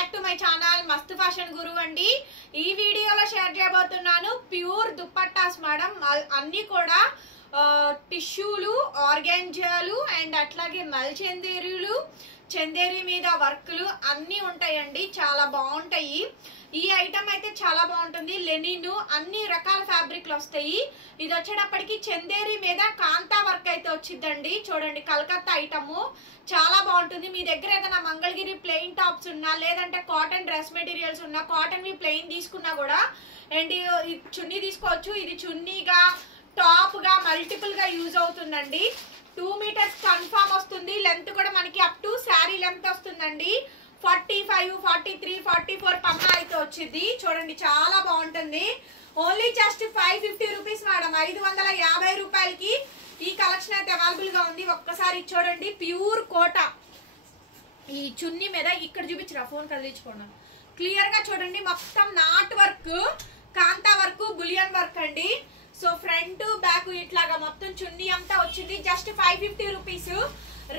Back to my channel మస్తు fashion గురు అండి. ఈ వీడియోలో షేర్ చేయబోతున్నాను ప్యూర్ దుపట్టాస్ మేడం. అన్ని కూడా టిష్యూలు, ఆర్గాంజాలు అండ్ అట్లాగే మల్ చందేరీలు, చందేరి మీద వర్క్లు అన్ని ఉంటాయండి. చాలా బాగుంటాయి. ఈ ఐటమ్ అయితే చాలా బాగుంటుంది. లెనిన్ అన్ని రకాల ఫ్యాబ్రిక్లు వస్తాయి. ఇది వచ్చేటప్పటికి చందేరి మీద కాంతా వర్క్ అయితే వచ్చిందండి. చూడండి, కలకత్తా ఐటమ్ చాలా బాగుంటుంది. మీ దగ్గర ఏదైనా మంగళగిరి ప్లెయిన్ టాప్స్ ఉన్నా, లేదంటే కాటన్ డ్రెస్ మెటీరియల్స్ ఉన్నా, కాటన్ వి ప్లెయిన్ తీసుకున్నా కూడా అండ్ చున్నీ తీసుకోవచ్చు. ఇది చున్నీగా, టాప్ గా, మల్టిపుల్ గా యూజ్ అవుతుందండి. 2 మీటర్స్ కన్ఫర్మ్ వస్తుంది. లెంత్ కూడా మనకి అప్ టు శారీ లెంత్ వస్తుందండి. 45, 43, 44 పన్నా అయితే వచ్చింది. చూడండి, చాలా బాగుంటుంది. Only just 550 rupees madam. 550 రూపాయలకి ఈ కలెక్షన్ అయితే అవైలబుల్ గా ఉంది. ఒక్కసారి చూడండి, ప్యూర్ కోట. ఈ చున్నీ మీద ఇక్కడ చూపించరా, ఫోన్ కదిలించుకోండి. క్లియర్ గా చూడండి, మొత్తం knot work, kantha work, bullion work అండి. సో ఫ్రంట్ బ్యాక్ ఇట్లాగా మొత్తం చున్నీ అంతా వచ్చింది. Just 550 rupees.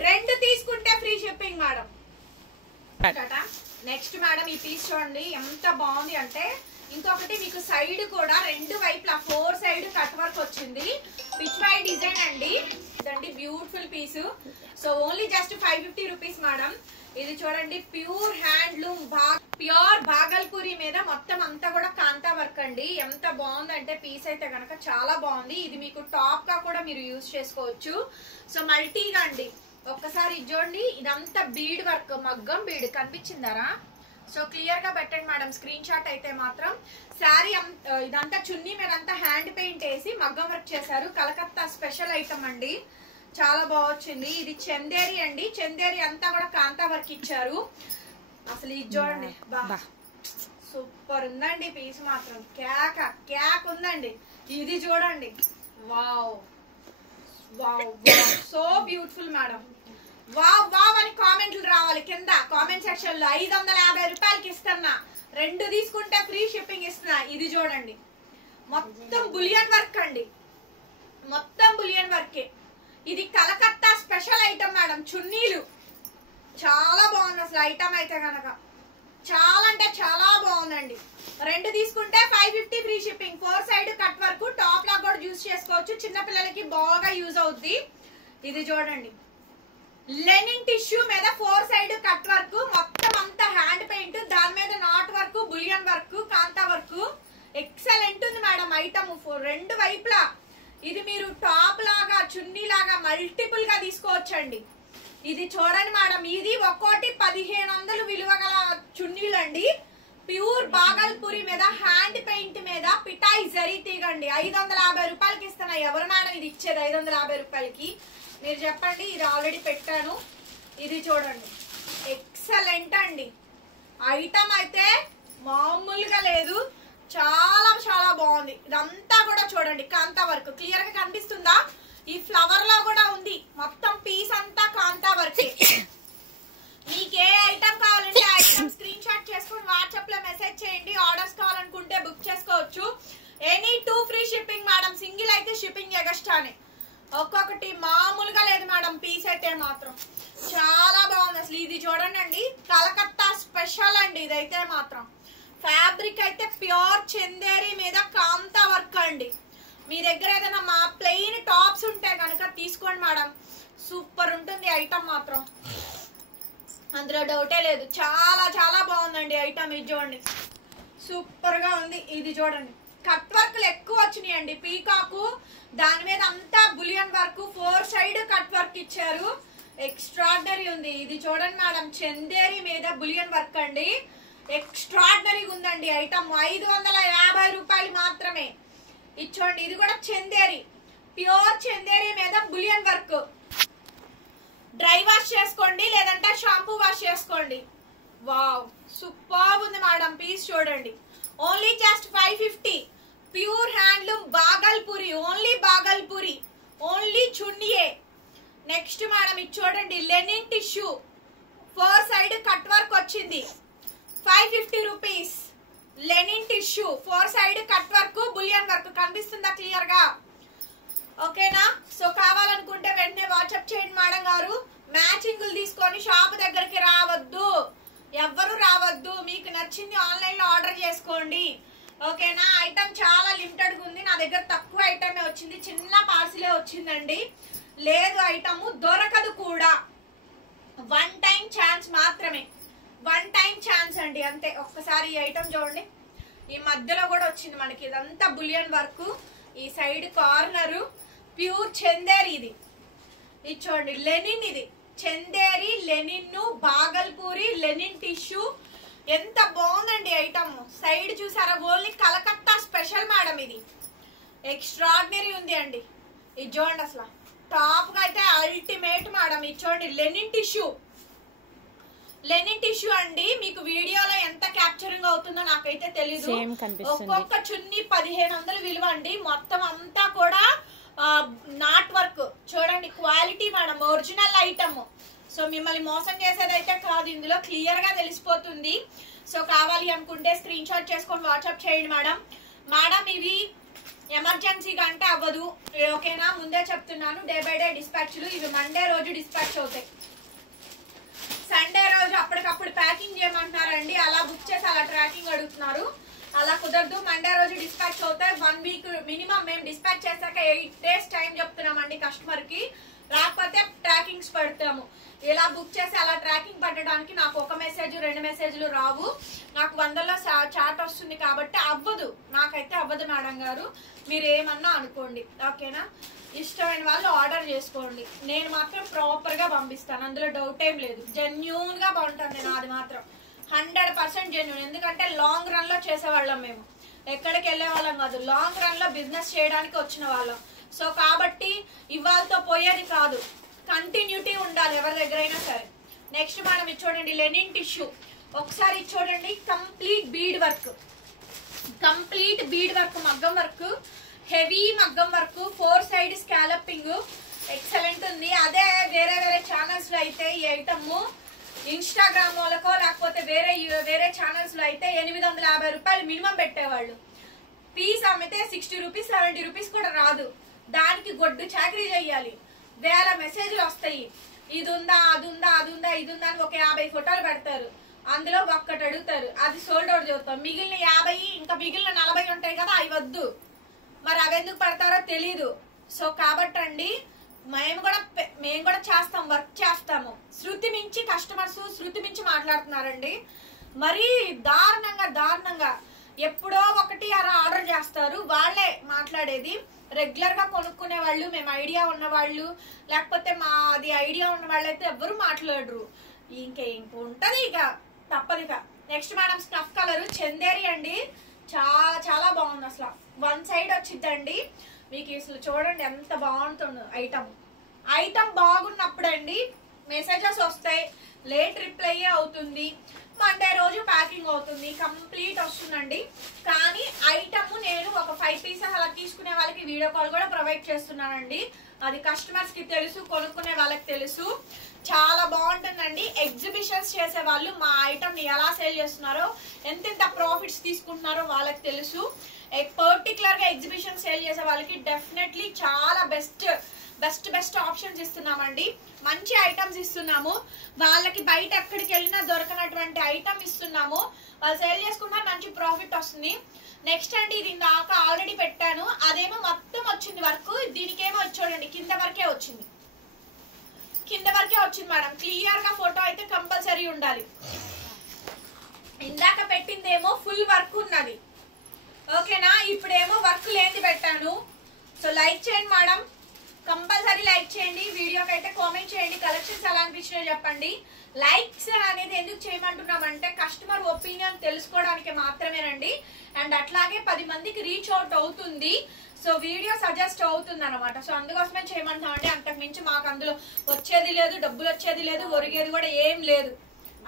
2 తీసుకుంటే free shipping madam. Next madam, ఈ పీస్ చూడండి ఎంత బాగుంది అంటే, ఇంకొకటి మీకు సైడ్ కూడా 2 వైపులా 4 సైడ్ కట్ వర్క్ వచ్చింది. పిచ్వాయి డిజైన్ అండి. ఇదండి beautiful piece. So only just 550 rupees madam. ఇది చూడండి, ప్యూర్ హ్యాండ్లూమ్, ప్యూర్ భాగల్పూరి మీద మొత్తం అంతా కూడా కాంతా వర్క్ అండి. ఎంత బాగుందంటే పీస్ అయితే గనక చాలా బాగుంది. ఇది మీకు టాప్ గా కూడా మీరు యూజ్ చేసుకోవచ్చు. సో మల్టీగా అండి. ఒక్కసారి చూడండి, ఇదంతా బీడ్ వర్క్, మగ్గం బీడ్ కనిపించిందారా? సో క్లియర్ గా పెట్టండి మేడం స్క్రీన్ షాట్ అయితే మాత్రం. శారీ ఇదంతా చున్నీ మీద అంతా హ్యాండ్ పెయింట్ వేసి మగ్గం వర్క్ చేశారు. కలకత్తా స్పెషల్ ఐటమ్ అండి. చాలా బాగొచ్చింది. ఇది చందేరి అండి. చందేరి అంతా కూడా కాంతా వర్క్ ఇచ్చారు. అసలు ఇది చూడండి, సూపర్ ఉందండి పీస్ మాత్రం. క్యాక్ ఉందండి. ఇది చూడండి, wow wow wow, so beautiful madam. Wow wow అని కామెంట్లు రావాలి కింద కామెంట్ సెక్షన్ లో. 550 రూపాయలకి ఇస్తున్నా. 2 తీసుకుంటే ఫ్రీ షిప్పింగ్ ఇస్తున్నా. ఇది చూడండి, మొత్తం బులియన్ వర్క్ అండి. మొత్తం బులియన్ వర్కే. ఇది కలకత్తా స్పెషల్ ఐటమ్ మేడం. చున్నీలు చాలా బాగుంది అసలు ఐటమ్ అయితే కనుక. చాలా అంటే చాలా బాగుందండి. 2 తీసుకుంటే 550 free shipping. 4 side cut work, top లా కూడా యూజ్ చేసుకోవచ్చు. చిన్న పిల్లలకి బాగా యూజ్ అవుద్ది. ఇది చూడండి, లెనిన్ టిష్యూ మీద 4 సైడ్ కట్ వర్క్, మొత్తం అంతా హ్యాండ్ పెయింట్, దాని మీద knot work, bullion work, kantha work. Excellent ఉంది మేడం ఐటమ్ 2 వైపులా. ఇది మీరు టాప్ లాగా, చున్నీ లాగా మల్టిపుల్ గా తీసుకోవచ్చండి. ఇది చూడండి మేడం, ఇది ఒక్కోటి 1500 విలువ గల చున్నీలండి. ప్యూర్ బాగల్పూరి మీద హ్యాండ్ పెయింట్ మీద పిటాయి జరీ తీగండి. 550 రూపాయలకి ఇస్తున్నా. ఎవరు మేడం ఇది ఇచ్చేది 550 రూపాయలకి? మీరు చెప్పండి. ఇది ఆల్రెడీ పెట్టాను. ఇది చూడండి, ఎక్సలెంట్ అండి. ఐటమ్ అయితే మామూలుగా లేదు. చాలా చాలా బాగుంది. ఇదంతా కూడా చూడండి కాంతా వర్క్. క్లియర్ గా కనిపిస్తుందా? ఈ ఫ్లవర్ లో కూడా ఉంది. మొత్తం పీస్ అంతా కాంతా వర్క్. మీకు ఏ ఐటమ్ కావాలంటే ఐటమ్ స్క్రీన్ షాట్ చేసుకుని వాట్సాప్ లో మెసేజ్ చేయండి. ఆర్డర్స్ కావాలనుకుంటే బుక్ చేసుకోవచ్చు. Any 2 free shipping madam. Single అయితే షిప్పింగ్ ఎగస్ట్రానే. ఒక్కొక్కటి మామూలుగా లేదు మేడం. పీస్ అయితే మాత్రం చాలా బాగుంది అసలు. ఇది చూడండి అండి, కలకత్తా స్పెషల్ అండి. ఇదైతే మాత్రం ఫ్యాబ్రిక్ అయితే ప్యూర్ చందేరి మీద కాంతా వర్క్ అండి. మీ దగ్గర ఏదైనా మా ప్లెయిన్ టాప్స్ ఉంటే కనుక తీసుకోండి మేడం. సూపర్ ఉంటుంది ఐటమ్ మాత్రం, అందులో డౌటే లేదు. చాలా చాలా బాగుందండి ఐటమ్. ఇది చూడండి, సూపర్ గా ఉంది. ఇది చూడండి, కట్ వర్క్లు ఎక్కువ వచ్చినాయి అండి. పీకాకు, దాని మీద అంతా bullion work, 4 side cut work ఇచ్చారు. ఎక్స్ట్రాడినరీ ఉంది. ఇది చూడండి మేడం, చందేరి మీద బులియన్ వర్క్ అండి. ఎక్స్ట్రాడినరీగా ఉందండి ఐటమ్. 550 రూపాయలు మాత్రమే. ఇది చూడండి, ఇది కూడా చందేరి, ప్యూర్ చందేరి మీద బులియన్ వర్క్. డ్రై వాష్ చేసుకోండి, లేదంటే షాంపూ వాష్ చేసుకోండి. వావ్, సూపర్ ఉంది మేడం. పీస్ చూడండి, only just 550. Pure handloom Bhagalpuri, only Bhagalpuri, only చున్నీయే. నెక్స్ట్ మేడం, ఇది చూడండి, linen tissue 4 side cut work వచ్చింది. 550 rupees. Linen tissue 4 side cut work, bullion work. కనిపిస్తుందా క్లియర్ గా? ఓకేనా? సో కావాలనుకుంటే వెంటనే వాట్సాప్ చేయండి మేడం గారు. మ్యాచింగ్లు తీసుకొని షాప్ దగ్గరికి రావద్దు, ఎవ్వరు రావద్దు. నచ్చింది ఆన్లైన్ లో ఆర్డర్ చేసుకోండి ఓకేనా. ఐటమ్ చాలా లిమిటెడ్ గా ఉంది, నా దగ్గర తక్కువ ఐటమే వచ్చింది, చిన్న పార్సిలే వచ్చిందండి. లేదు ఐటమ్ దొరకదు కూడా, వన్ టైం ఛాన్స్ మాత్రమే, వన్ టైం ఛాన్స్ అండి అంతే. ఒక్కసారి ఈ ఐటమ్ చూడండి, ఈ మధ్యలో కూడా వచ్చింది మనకి, ఇదంతా బులియన్ వర్క్, ఈ సైడ్ కార్నర్ ప్యూర్ చందేరి, ఇది చూడండి లెనిన్, ఇది Chanderi linen Bhagalpuri linen tissue, ఎంత బాగుందండి ఐటమ్. సైడ్ చూసారా, ఓన్లీ కలకత్తా స్పెషల్ మేడం, ఇది ఎక్స్ట్రాడినరీ ఉంది అండి. ఇది చూడండి అసలు టాప్ గా అయితే అల్టిమేట్ మేడం. ఇది చూడండి లెనిన్ టిష్యూ, లెనిన్ టిష్యూ అండి. మీకు వీడియోలో ఎంత క్యాప్చరింగ్ అవుతుందో నాకైతే తెలీదు. ఒక్కొక్క చున్ని 1500 విలువ అండి. మొత్తం అంతా కూడా నాట్ వర్క్ చూడండి, quality madam, original item. So మిమ్మల్ని మోసం చేసేదైతే కాదు, ఇందులో క్లియర్ గా తెలిసిపోతుంది. సో కావాలి అనుకుంటే స్క్రీన్ షాట్ చేసుకొని వాట్సాప్ చేయండి మేడం. మేడం ఇవి ఎమర్జెన్సీగా అంటే అవ్వదు ఓకేనా, ముందే చెప్తున్నాను. డే బై డే డిస్పాచ్లు, ఇవి మండే రోజు డిస్పాచ్ అవుతాయి, సండే రోజు అప్పటికప్పుడు ప్యాకింగ్ చేయమంటున్నారండి. అలా బుక్ చేసి అలా ట్రాకింగ్ అడుగుతున్నారు, అలా కుదరదు. మండే రోజు డిస్పాచ్ అవుతాయి. 1 వీక్ మినిమం మేము డిస్పాచ్ చేశాక 8 days టైం చెప్తున్నామండి కస్టమర్ కి, రాకపోతే ట్రాకింగ్స్ పెడతాము. ఇలా బుక్ చేసి అలా ట్రాకింగ్ పెట్టడానికి నాకు ఒక మెసేజ్ 2 మెసేజ్లు రావు, నాకు 100లో చాట్ వస్తుంది కాబట్టి అవ్వదు, నాకైతే అవ్వదు మేడం గారు. మీరు ఏమన్నా అనుకోండి ఓకేనా. ఇష్టమైన వాళ్ళు ఆర్డర్ చేసుకోండి, నేను మాత్రం ప్రాపర్ గా పంపిస్తాను, అందులో డౌట్ ఏం లేదు. జెన్యూన్ గా బాగుంటుంది నాది మాత్రం, 100% జెన్యూన్. ఎందుకంటే లాంగ్ రన్ లో చేసేవాళ్ళం మేము, ఎక్కడికి వెళ్ళే వాళ్ళం కాదు, లాంగ్ రన్ లో బిజినెస్ చేయడానికి వచ్చిన వాళ్ళం. సో కాబట్టి ఇవాళతో పోయేది కాదు, కంటిన్యూటీ ఉండాలి ఎవరి దగ్గర అయినా సరే. నెక్స్ట్ మనం ఇది చూడండి లెనిన్ టిష్యూ, ఒకసారి ఇది చూడండి, complete bead work, complete bead work, మగ్గం వర్క్, హెవీ మగ్గం వర్క్, 4 side స్కాలపింగ్, ఎక్సలెంట్ ఉంది. అదే వేరే వేరే ఛానల్స్ లో అయితే ఈ ఐటమ్ ఇన్స్టాగ్రామ్ వాళ్ళకో లేకపోతే వేరే ఛానల్స్ లో అయితే 850 రూపాయలు మినిమం పెట్టేవాళ్ళు, పీస్ అమ్మితే 60 రూపీస్ 70 రూపీస్ కూడా రాదు. దానికి గొడ్డు చాకరీ చెయ్యాలి, వేల మెసేజ్లు వస్తాయి, ఇది ఉందా అది ఉందా అది ఉందా ఇది ఉందా అని ఒక 50 ఫోటోలు పెడతారు, అందులో ఒక్కటి అడుగుతారు, అది సోల్డ్ అవుట్ చదువుతాం. మిగిలిన 50 ఇంకా మిగిలిన 40 ఉంటాయి కదా, అవి వద్దు. మరి అవి ఎందుకు పెడతారో తెలీదు. సో కాబట్టి అండి మేము కూడా చేస్తాం, వర్క్ చేస్తాము. శృతి మించి కస్టమర్స్ శృతి మించి మాట్లాడుతున్నారండి, మరీ దారుణంగా ఎప్పుడో ఒకటి అలా ఆర్డర్ చేస్తారు, వాళ్ళే మాట్లాడేది. రెగ్యులర్ గా కొనుక్కునే వాళ్ళు, మేము ఐడియా ఉన్న వాళ్ళు, లేకపోతే మాది ఐడియా ఉన్న వాళ్ళు అయితే ఎవ్వరు మాట్లాడరు. ఇంక ఉంటది, ఇక తప్పదు. ఇక next madam snuff colour Chanderi అండి, చాలా చాలా బాగుంది అసలు. 1 side వచ్చిద్దండి మీకు, అసలు చూడండి ఎంత బాగుంటుంది ఐటమ్ బాగున్నప్పుడు అండి మెసేజెస్ వస్తాయి, లేట్ రిప్లై అవుతుంది, మండే రోజు ప్యాకింగ్ అవుతుంది, కంప్లీట్ వస్తుందండి. కానీ ఐటమ్ నేను ఒక 5 pieces అలా తీసుకునే వాళ్ళకి వీడియో కాల్ కూడా ప్రొవైడ్ చేస్తున్నానండి, అది కస్టమర్స్ కి తెలుసు, కొనుక్కునే వాళ్ళకి తెలుసు. చాలా బాగుంటుందండి. ఎగ్జిబిషన్స్ చేసే వాళ్ళు మా ఐటమ్ ని ఎలా సేల్ చేస్తున్నారో, ఎంత ప్రాఫిట్స్ తీసుకుంటున్నారో వాళ్ళకి తెలుసు. పర్టికులర్ గా ఎగ్జిబిషన్ సేల్ చేసే వాళ్ళకి డెఫినెట్లీ చాలా బెస్ట్ ఆప్షన్స్ ఇస్తున్నామండి, మంచి ఐటమ్స్ ఇస్తున్నాము. వాళ్ళకి బయట ఎక్కడికి వెళ్ళినా దొరకనటువంటి ఐటమ్ ఇస్తున్నాము, వాళ్ళు సేల్ చేసుకున్నా మంచి ప్రాఫిట్ వస్తుంది. నెక్స్ట్ అండి ఇది దాకా ఆల్రెడీ పెట్టాను, అదేమో మొత్తం వచ్చింది వర్క్, దీనికేమో చూడండి కింద వరకే వచ్చింది మేడం. క్లియర్ గా ఫోటో అయితే కంపల్సరీ ఉండాలి. ఇందాక పెట్టిందేమో ఫుల్ వర్క్ ఉన్నది ఓకేనా, ఇప్పుడేమో వర్క్ లేని పెట్టాను. సో లైక్ చేయండి మేడం, కంపల్సరీ లైక్ చేయండి, వీడియోకి అయితే కామెంట్ చేయండి, కలెక్షన్స్ ఎలా అనిపించినాయో చెప్పండి. లైక్స్ అనేది ఎందుకు చేయమంటున్నామంటే కస్టమర్ ఒపీనియన్ తెలుసుకోవడానికి మాత్రమేనండి, అండ్ అట్లాగే 10 మందికి రీచ్ అవుట్ అవుతుంది, సో వీడియో సజెస్ట్ అవుతుంది అనమాట. సో అందుకోసమే చేయమంటున్నామండి, అంతకు మించి మాకు అందులో వచ్చేది లేదు, డబ్బులు వచ్చేది లేదు, ఒరిగేది కూడా ఏం లేదు.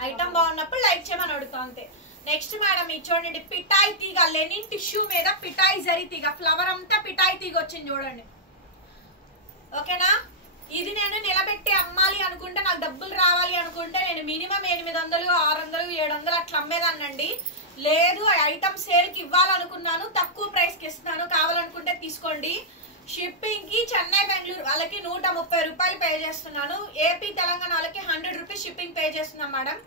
ఐటమ్ బాగున్నప్పుడు లైక్ చేయమని అడుగుతాం అంతే. నెక్స్ట్ మేడం ఇది చూడండి, పిటాయి తీగ లెనిన్ టిష్యూ మీద పిటాయి జరీ తీగ, ఫ్లవర్ అంతా పిటాయి తీగ వచ్చింది చూడండి ఓకేనా. ఇది నేను నిలబెట్టి అమ్మాలి అనుకుంటే, నాకు డబ్బులు రావాలి అనుకుంటే నేను మినిమం 800 600 700 అట్లా అమ్మేదాన్నండి. లేదు ఐటమ్ సేల్ కి ఇవ్వాలనుకున్నాను, తక్కువ ప్రైస్ కి ఇస్తున్నాను, కావాలనుకుంటే తీసుకోండి. షిప్పింగ్ కి చెన్నై బెంగళూరు వాళ్ళకి 130 రూపాయలు పే చేస్తున్నాను, ఏపీ తెలంగాణ వాళ్ళకి 100 రూపీస్ షిప్పింగ్ పే చేస్తున్నాం మేడం.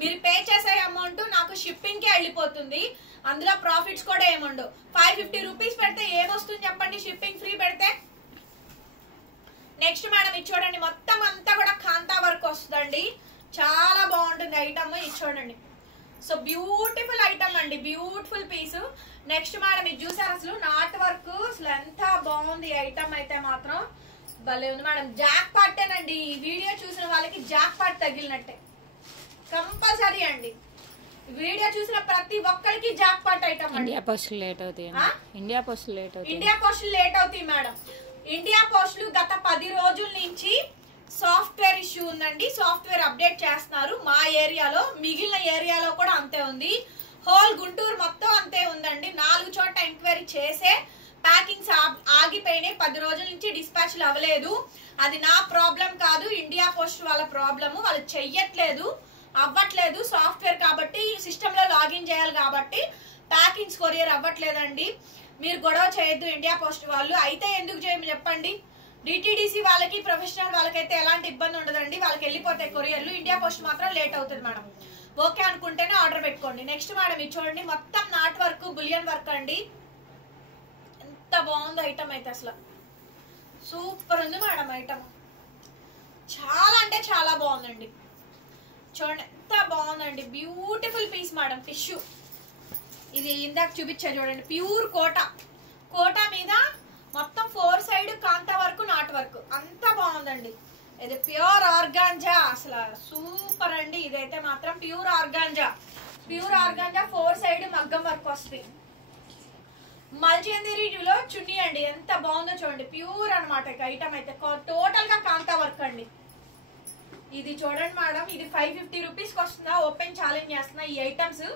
మీరు పే చేసే అమౌంట్ నాకు షిప్పింగ్ కి వెళ్ళిపోతుంది, అందులో ప్రాఫిట్స్ కూడా ఏముండవు. 550 రూపీస్ పెడితే ఏమొస్తుంది చెప్పండి షిప్పింగ్ ఫ్రీ పెడితే. నెక్స్ట్ మేడం ఇది చూడండి, మొత్తం అంతా కూడా కాంతా వర్క్ వస్తుందండి, చాలా బాగుంటుంది ఐటమ్. ఇది చూడండి, సో బ్యూటిఫుల్ ఐటమ్ అండి, బ్యూటిఫుల్ పీస్. నెక్స్ట్ మేడం ఇది చూసారు అసలు నాట్ వర్క్, అసలు ఎంత బాగుంది ఐటమ్ అయితే మాత్రం భలే ఉంది మేడం. జాక్ పాటేనండి, ఈ వీడియో చూసిన వాళ్ళకి జాక్ పాట్ తగిలినట్టే కంపల్సరీ అండి. వీడియో చూసిన ప్రతి ఒక్కరికి jackpot item. India post late అవుతాయి, ఇండియా పోస్ట్ లేట్ అవుతాయి, ఇండియా పోస్ట్ లేట్ అవుతాయి మేడం. ఇండియా పోస్టులు గత 10 రోజుల నుంచి సాఫ్ట్వేర్ ఇష్యూ ఉందండి, సాఫ్ట్వేర్ అప్డేట్ చేస్తున్నారు మా ఏరియాలో, మిగిలిన ఏరియాలో కూడా అంతే ఉంది, హోల్ గుంటూరు మొత్తం అంతే ఉందండి. 4 చోట్ల ఎంక్వైరీ చేసే ప్యాకింగ్స్ ఆగిపోయినాయి, 10 రోజుల నుంచి డిస్పాచ్లు అవ్వలేదు. అది నా ప్రాబ్లం కాదు, ఇండియా పోస్ట్ వాళ్ళ ప్రాబ్లము, వాళ్ళు చెయ్యట్లేదు, అవ్వట్లేదు. సాఫ్ట్వేర్ కాబట్టి సిస్టమ్ లో లాగిన్ చేయాలి కాబట్టి ప్యాకింగ్స్ కొరియర్ అవ్వట్లేదండి. మీరు గొడవ చేయొద్దు ఇండియా పోస్ట్ వాళ్ళు. అయితే ఎందుకు చేయమని చెప్పండి, డిటిడిసి వాళ్ళకి ప్రొఫెషనల్ వాళ్ళకైతే ఎలాంటి ఇబ్బంది ఉండదండి, వాళ్ళకి వెళ్ళిపోతాయి కొరియర్లు. ఇండియా పోస్ట్ మాత్రం లేట్ అవుతుంది మేడం. ఓకే అనుకుంటేనే ఆర్డర్ పెట్టుకోండి. నెక్స్ట్ మేడం ఇది చూడండి, మొత్తం నాట్ వర్క్ బులియన్ వర్క్ అండి, ఎంత బాగుంది ఐటమ్ అయితే, అసలు సూపర్ ఉంది మేడం ఐటమ్, చాలా అంటే చాలా బాగుందండి. చూడండి ఎంత బాగుందండి, బ్యూటిఫుల్ పీస్ మేడం. టిష్యూ ఇది ఇందాక చూపించా చూడండి, ప్యూర్ కోటా, కోటా మీద మొత్తం 4 side kantha work knot work, అంత బాగుందండి. ఇది ప్యూర్ ఆర్గాంజా, అసలు సూపర్ అండి. ఇదైతే మాత్రం pure organza, pure organza 4 side మగ్గం వర్క్ వస్తుంది. మల్చేందిరిలో చున్నీ అండి, ఎంత బాగుందో చూడండి, ప్యూర్ అనమాట ఐటమ్ అయితే, టోటల్ గా కాంతా వర్క్ అండి. ఇది చూడండి మేడం, ఇది 550 రూపీస్ కి వస్తుందా, ఓపెన్ ఛాలెంజ్ చేస్తున్నా ఈ ఐటమ్స్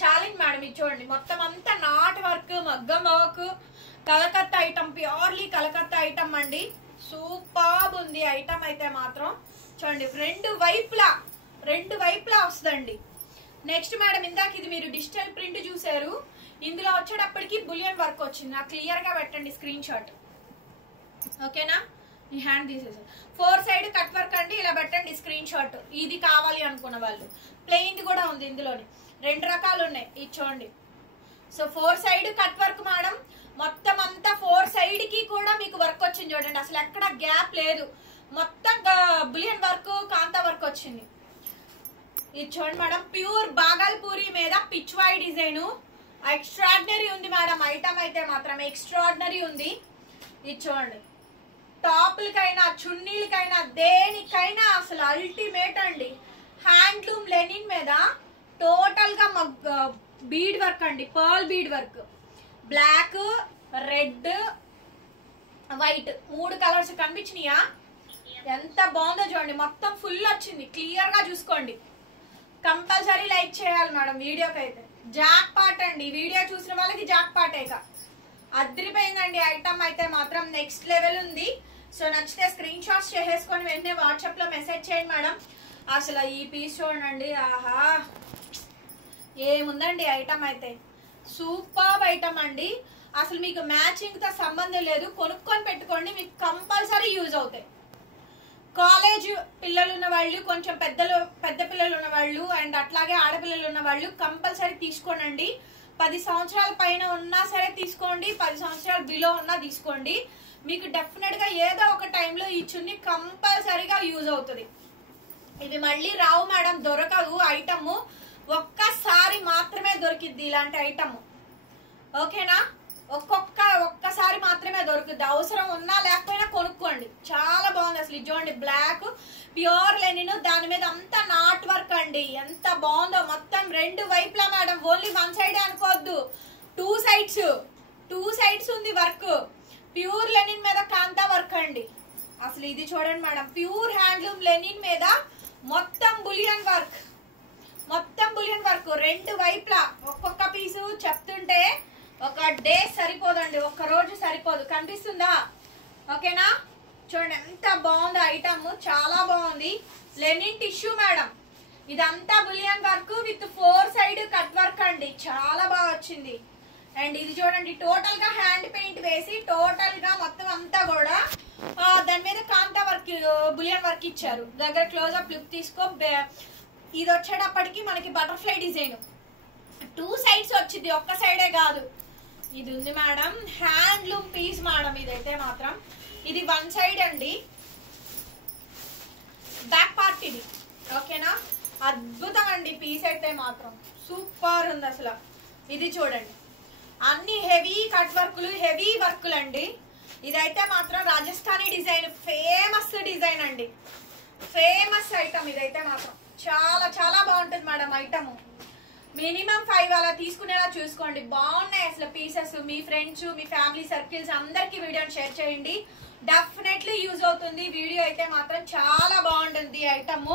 ఛాలెంజ్ మేడం. ఇది చూడండి, మొత్తం అంతా నాట్ వర్క్ మగ్గం work, Calcutta item, purely Calcutta item అండి, సూపర్ ఉంది ఐటమ్ అయితే మాత్రం. చూడండి రెండు వైపులా వస్తుందండి. నెక్స్ట్ మేడం ఇందాక ఇది మీరు డిజిటల్ ప్రింట్ చూసారు, ఇందులో వచ్చేటప్పటికి బులియన్ వర్క్ వచ్చింది. నాకు క్లియర్ గా పెట్టండి స్క్రీన్ షాట్, ఓకేనా. ఈ హ్యాండ్ తీసేసి 4 సైడ్ కట్ వర్క్ అండి, ఇలా పెట్టండి స్క్రీన్ షాట్. ఇది కావాలి అనుకున్న వాళ్ళు, ప్లెయిన్ కూడా ఉంది ఇందులోని, 2 రకాలు ఉన్నాయి. ఇది చూడండి, so 4 side cut work madam, మొత్తం అంతా 4 సైడ్ కి కూడా మీకు వర్క్ వచ్చింది చూడండి, అసలు ఎక్కడ గ్యాప్ లేదు, మొత్తం బులియన్ వర్క్ కాంతా వర్క్ వచ్చింది. ఇది చూడండి మేడం, ప్యూర్ బాగల్పూరి మీద పిచ్వాయి డిజైన్, ఎక్స్ట్రాడినరీ ఉంది మేడం ఐటమ్ అయితే మాత్రం, ఎక్స్ట్రాడినరీ ఉంది. ఇది చూడండి, టాప్లకైనా చున్నీలకైనా దేనికైనా అసలు అల్టిమేట్ అండి. హ్యాండ్లూమ్ లెనిన్ మీద టోటల్ గా బీడ్ వర్క్ అండి, pearl bead work, black red white 3 colours కనిపించినాయా, ఎంత బాగుందో చూడండి, మొత్తం ఫుల్ వచ్చింది, క్లియర్ గా చూసుకోండి. కంపల్సరీ లైక్ చేయాలి మేడం వీడియోకి అయితే. జాక్ పాట్ అండి, వీడియో చూసిన వాళ్ళకి జాక్ పాట్ ఇక అదిరిపోయిందండి ఐటమ్ అయితే మాత్రం, నెక్స్ట్ లెవెల్ ఉంది. సో నచ్చితే స్క్రీన్ షాట్స్ చేసేసుకొని వెంటనే వాట్సాప్ లో మెసేజ్ చేయండి మేడం. అసలు ఈ పీస్ చూడండి, ఆహా ఏముందండి ఐటమ్ అయితే, సూపర్ ఐటమ్ అండి. అసలు మీకు మ్యాచింగ్ తో సంబంధం లేదు, కొనుక్కొని పెట్టుకోండి, మీకు కంపల్సరీ యూజ్ అవుతాయి. కాలేజ్ పిల్లలు ఉన్న వాళ్ళు, కొంచెం పెద్ద పిల్లలు ఉన్న వాళ్ళు, అండ్ అట్లాగే ఆడపిల్లలు ఉన్న వాళ్ళు కంపల్సరీ తీసుకోండి. 10 సంవత్సరాల పైన ఉన్నా సరే తీసుకోండి, 10 సంవత్సరాలు బిలో ఉన్నా తీసుకోండి, మీకు డెఫినెట్ గా ఏదో ఒక టైంలో ఈ చున్నీ కంపల్సరీగా యూజ్ అవుతుంది. ఇవి మళ్ళీ రావు మేడం, దొరకదు ఐటమ్, ఒక్కసారి మాత్రమే దొరికిద్ది ఇలాంటి ఐటమ్, ఓకేనా. ఒక్కసారి మాత్రమే దొరుకుద్ది, అవసరం ఉన్నా లేకపోయినా కొనుక్కోండి, చాలా బాగుంది అసలు. ఇది చూడండి, బ్లాక్ ప్యూర్ లెనిన్, దాని మీద అంతా నాట్ వర్క్ అండి, ఎంత బాగుందో. మొత్తం 2 వైపులా మేడం, ఓన్లీ 1 సైడ్ అనుకోవద్దు, 2 సైడ్స్ ఉంది వర్క్. ప్యూర్ లెనిన్ మీద కాంతా వర్క్ అండి, అసలు ఇది చూడండి మేడం, ప్యూర్ హ్యాండ్లూమ్ లెనిన్ మీద మొత్తం బులియన్ వర్క్, 2 వైపులా. ఒక్కొక్క పీసు చెప్తుంటే ఒక డే సరిపోదండి, ఒక్క రోజు సరిపోదు, కనిపిస్తుందా, ఓకేనా. చూడండి ఎంత బాగుంది ఐటమ్, చాలా బాగుంది. లెనిన్ టిష్యూ మేడం, ఇదంతా bullion work with 4 side cut work అండి, చాలా బాగా వచ్చింది. అండ్ ఇది చూడండి, టోటల్ గా హ్యాండ్ పెయింట్ వేసి టోటల్ గా మొత్తం అంతా కూడా దాని మీద కాంతా వర్క్ బులియన్ వర్క్ ఇచ్చారు. దగ్గర క్లోజ్ అప్ లుక్ తీసుకో, ఇది వచ్చేటప్పటికి మనకి బటర్ఫ్లై డిజైన్ 2 సైడ్స్ వచ్చింది, ఒక్క సైడే కాదు. ఇది ఉంది మేడం, హ్యాండ్లూమ్ పీస్ మేడం. ఇదైతే మాత్రం ఇది 1 సైడ్ అండి, బ్యాక్ పార్ట్ ఇది. ఓకేనా, అద్భుతం అండి పీస్ అయితే మాత్రం సూపర్ ఉంది అసలు. ఇది చూడండి, అన్ని హెవీ కట్ వర్కులు, హెవీ వర్కులు అండి. ఇదైతే మాత్రం రాజస్థానీ డిజైన్, ఫేమస్ డిజైన్ అండి, ఫేమస్ ఐటమ్. ఇదైతే మాత్రం చాలా చాలా బాగుంటుంది మేడం ఐటమ్. మినిమం 5 అలా తీసుకునేలా చూసుకోండి. బాగున్నాయి అసలు పీసెస్. మీ ఫ్రెండ్స్, మీ ఫ్యామిలీ సర్కిల్స్ అందరికి వీడియోని షేర్ చేయండి, డెఫినెట్లీ యూజ్ అవుతుంది. వీడియో అయితే మాత్రం చాలా బాగుంటుంది ఐటమ్.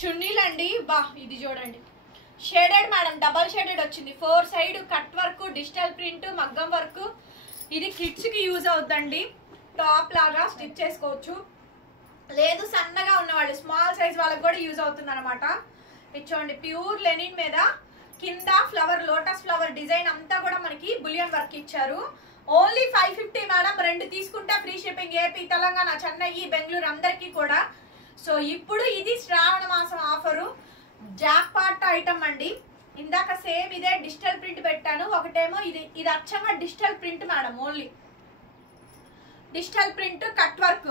చున్నీలు అండి, బా ఇది చూడండి, షేడెడ్ మేడం, డబల్ షేడెడ్ వచ్చింది. 4 side cut work, digital print, మగ్గం వర్క్. ఇది కిడ్స్ కి యూజ్ అవుతుందండి, టాప్ లాగా స్టిచ్ చేసుకోవచ్చు. లేదు సన్నగా ఉన్నవాళ్ళు, స్మాల్ సైజ్ వాళ్ళకి కూడా యూజ్ అవుతుంది అనమాట. ఇది చూడండి, ప్యూర్ లెనిన్ మీద కింద ఫ్లవర్, లోటస్ ఫ్లవర్ డిజైన్ అంతా కూడా మనకి బులియన్ వర్క్ ఇచ్చారు. Only 550 madam. 2 తీసుకుంటే free shipping. AP, Telangana, Chennai, Bengaluru అందరికీ కూడా. సో ఇప్పుడు ఇది శ్రావణ మాసం ఆఫరు, జాక్ పాట్ ఐటమ్ అండి. ఇందాక సేమ్ ఇదే డిజిటల్ ప్రింట్ పెట్టాను, ఒకటేమో ఇది అచ్చంగా digital print madam. Only digital print, cut work,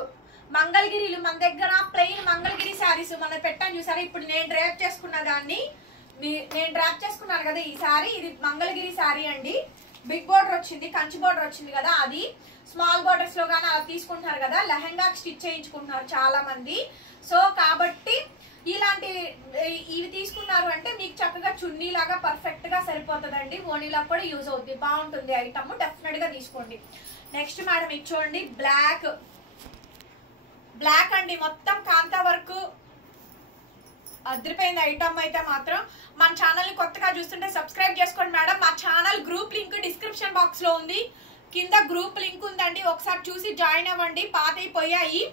మంగళగిరిలు మన దగ్గర ప్లెయిన్ మంగళగిరి శారీస్ మనం పెట్టాను చూసారా. ఇప్పుడు నేను డ్రాప్ చేసుకున్న దాన్ని, నేను డ్రాప్ చేసుకున్నాను కదా ఈ సారీ, ఇది మంగళగిరి శారీ అండి. బిగ్ బోర్డర్ వచ్చింది, కంచి బోర్డర్ వచ్చింది కదా, అది స్మాల్ బోర్డర్స్ లో గానీ అలా తీసుకుంటున్నారు కదా, లెహంగా స్టిచ్ చేయించుకుంటున్నారు చాలా మంది. సో కాబట్టి ఇలాంటి ఇవి తీసుకున్నారు అంటే మీకు చక్కగా చున్నీ లాగా పర్ఫెక్ట్ గా సరిపోతుందండి. ఓనీలా కూడా యూజ్ అవుతుంది, బాగుంటుంది ఐటమ్, డెఫినెట్ గా తీసుకోండి. నెక్స్ట్ మేడం ఇది చూడండి, బ్లాక్ అండి, మొత్తం కాంతా వర్క్, అదిరిపోయింది ఐటమ్ అయితే మాత్రం. మన ఛానల్ ని కొత్తగా చూస్తుంటే సబ్స్క్రైబ్ చేసుకోండి మేడం. మా channel group link description box లో ఉంది, కింద గ్రూప్ లింక్ ఉందండి, ఒకసారి చూసి జాయిన్ అవ్వండి. పాతైపోయాయి,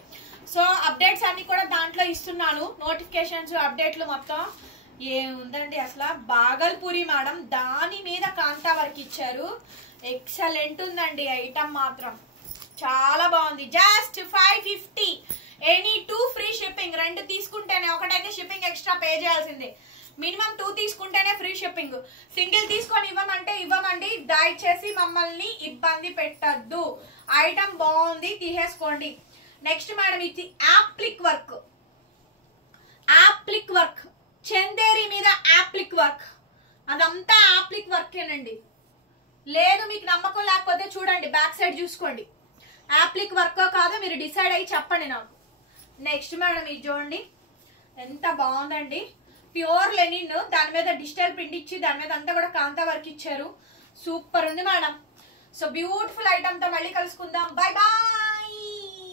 సో అప్డేట్స్ అన్ని కూడా దాంట్లో ఇస్తున్నాను, నోటిఫికేషన్స్, అప్డేట్లు మొత్తం. ఏముందండి అసలు, బాగల్పూరి మేడం, దాని మీద కాంతా వర్క్ ఇచ్చారు. ఎక్సలెంట్ ఉందండి ఐటమ్ మాత్రం, చాలా బాగుంది. Just 550, any 2 free shipping. 2 తీసుకుంటేనే, ఒకటైతే షిప్పింగ్ ఎక్స్ట్రా పే చేయాల్సిందే. మినిమం 2 తీసుకుంటేనే ఫ్రీ షిప్పింగ్. సింగిల్ తీసుకొని ఇవ్వమంటే ఇవ్వమండి, దయచేసి మమ్మల్ని ఇబ్బంది పెట్టద్దు. ఐటమ్ బాగుంది, తీసేసుకోండి. నెక్స్ట్ మేడం ఇది యాప్లిక్ వర్క్, చందేరి మీద యాప్లిక్ వర్క్, అదంతా యాప్లిక్ వర్కేనండి. లేదు మీకు నమ్మకం లేకపోతే చూడండి, బ్యాక్ సైడ్ చూసుకోండి, యాప్లిక్ వర్కో కాదో మీరు డిసైడ్ అయ్యి చెప్పండి నాకు. నెక్స్ట్ మేడం ఇది చూడండి, ఎంత బాగుందండి, ప్యూర్ లెనిన్, దాని మీద డిజిటల్ ప్రింట్ ఇచ్చి దాని మీద అంతా కూడా కాంతా వర్క్ ఇచ్చారు. సూపర్ ఉంది మేడం. సో బ్యూటిఫుల్ ఐటమ్ తో మళ్ళీ కలుసుకుందాం. Bye bye.